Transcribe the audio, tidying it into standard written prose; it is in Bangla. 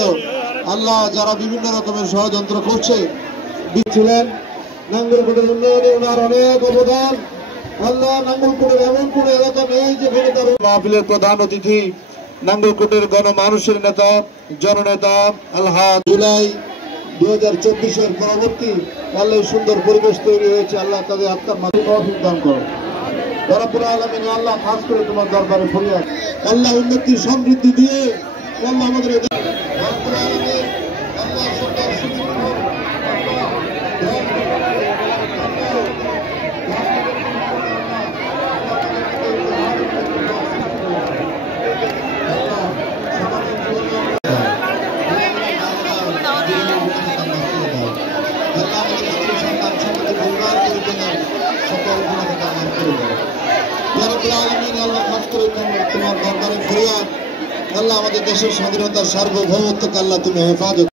পর্যন্ত আল্লাহ যারা বিভিন্ন রকমের ষড়যন্ত্র করছে দিচ্ছিলেন। নাঙ্গলকোটের উন্নয়নে ওনার অনেক অবদান। আল্লাহ নাঙ্গলকোটের এমন কোন এলাকা নেই যেখানে তার মাহফিলের প্রধান অতিথি নাঙ্গলকোটের গণমানুষের নেতা জননেতা আলহাজ জুলাই 2024-এর পরবর্তী আল্লাহ সুন্দর পরিবেশ তৈরি হয়েছে। আল্লাহ তাদের আত্মার মাঝে তৌফিক দান করো। রব্বুল আলামিন আল্লাহ খাস করে তোমার দরবারে ফরিয়াদ আল্লাহ উন্নতি সমৃদ্ধি দিয়ে আল্লাহ আমাদের রব্বুল আলামিন আল্লাহ সুন্দর সুন্দর আল্লাহ আমাদের দেশের স্বাধীনতার সার্বভৌমত্বকে আল্লাহ তুমি হেফাজত